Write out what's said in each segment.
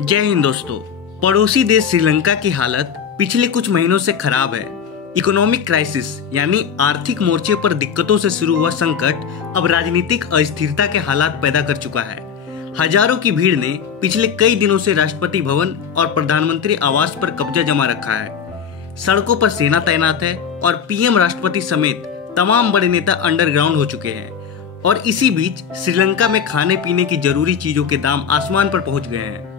जय हिंद दोस्तों। पड़ोसी देश श्रीलंका की हालत पिछले कुछ महीनों से खराब है। इकोनॉमिक क्राइसिस यानी आर्थिक मोर्चे पर दिक्कतों से शुरू हुआ संकट अब राजनीतिक अस्थिरता के हालात पैदा कर चुका है। हजारों की भीड़ ने पिछले कई दिनों से राष्ट्रपति भवन और प्रधानमंत्री आवास पर कब्जा जमा रखा है। सड़कों पर सेना तैनात है और पीएम राष्ट्रपति समेत तमाम बड़े नेता अंडरग्राउंड हो चुके हैं। और इसी बीच श्रीलंका में खाने पीने की जरूरी चीजों के दाम आसमान पर पहुंच गए हैं।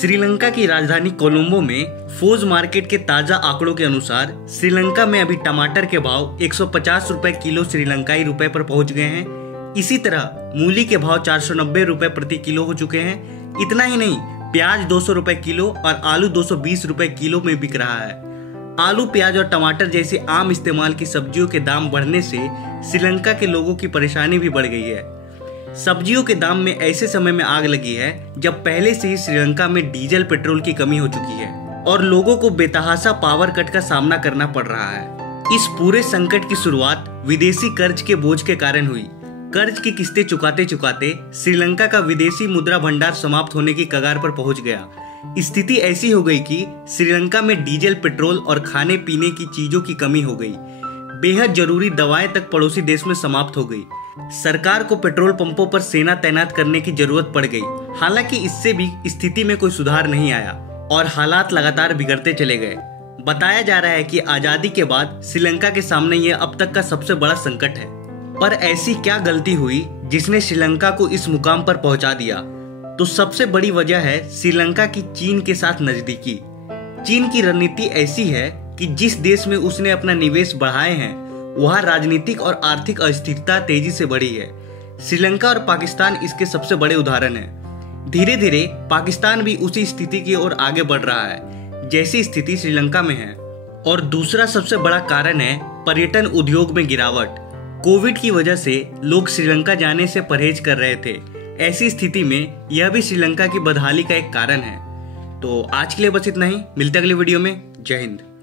श्रीलंका की राजधानी कोलंबो में फोज मार्केट के ताजा आंकड़ों के अनुसार श्रीलंका में अभी टमाटर के भाव 150 रुपए किलो श्रीलंकाई रुपए पर पहुंच गए हैं। इसी तरह मूली के भाव 490 रुपए प्रति किलो हो चुके हैं। इतना ही नहीं, प्याज 200 रुपए किलो और आलू 220 रुपए किलो में बिक रहा है। आलू, प्याज और टमाटर जैसी आम इस्तेमाल की सब्जियों के दाम बढ़ने से श्रीलंका के लोगों की परेशानी भी बढ़ गई है। सब्जियों के दाम में ऐसे समय में आग लगी है जब पहले से ही श्रीलंका में डीजल पेट्रोल की कमी हो चुकी है और लोगों को बेतहाशा पावर कट का सामना करना पड़ रहा है। इस पूरे संकट की शुरुआत विदेशी कर्ज के बोझ के कारण हुई। कर्ज की किस्तें चुकाते चुकाते श्रीलंका का विदेशी मुद्रा भंडार समाप्त होने की कगार पर पहुंच गया। स्थिति ऐसी हो गई कि श्रीलंका में डीजल, पेट्रोल और खाने पीने की चीजों की कमी हो गई। बेहद जरूरी दवाएं तक पड़ोसी देश में समाप्त हो गई। सरकार को पेट्रोल पंपों पर सेना तैनात करने की जरूरत पड़ गई। हालांकि इससे भी स्थिति में कोई सुधार नहीं आया और हालात लगातार बिगड़ते चले गए। बताया जा रहा है कि आजादी के बाद श्रीलंका के सामने यह अब तक का सबसे बड़ा संकट है। पर ऐसी क्या गलती हुई जिसने श्रीलंका को इस मुकाम पर पहुंचा दिया? तो सबसे बड़ी वजह है श्रीलंका की चीन के साथ नजदीकी। चीन की रणनीति ऐसी है कि जिस देश में उसने अपना निवेश बढ़ाए हैं वहां राजनीतिक और आर्थिक अस्थिरता तेजी से बढ़ी है। श्रीलंका और पाकिस्तान इसके सबसे बड़े उदाहरण हैं। धीरे धीरे पाकिस्तान भी उसी स्थिति की ओर आगे बढ़ रहा है जैसी स्थिति श्रीलंका में है। और दूसरा सबसे बड़ा कारण है पर्यटन उद्योग में गिरावट। कोविड की वजह से लोग श्रीलंका जाने से परहेज कर रहे थे। ऐसी स्थिति में यह भी श्रीलंका की बदहाली का एक कारण है। तो आज के लिए बस इतना ही। मिलते अगले वीडियो में। जय हिंद।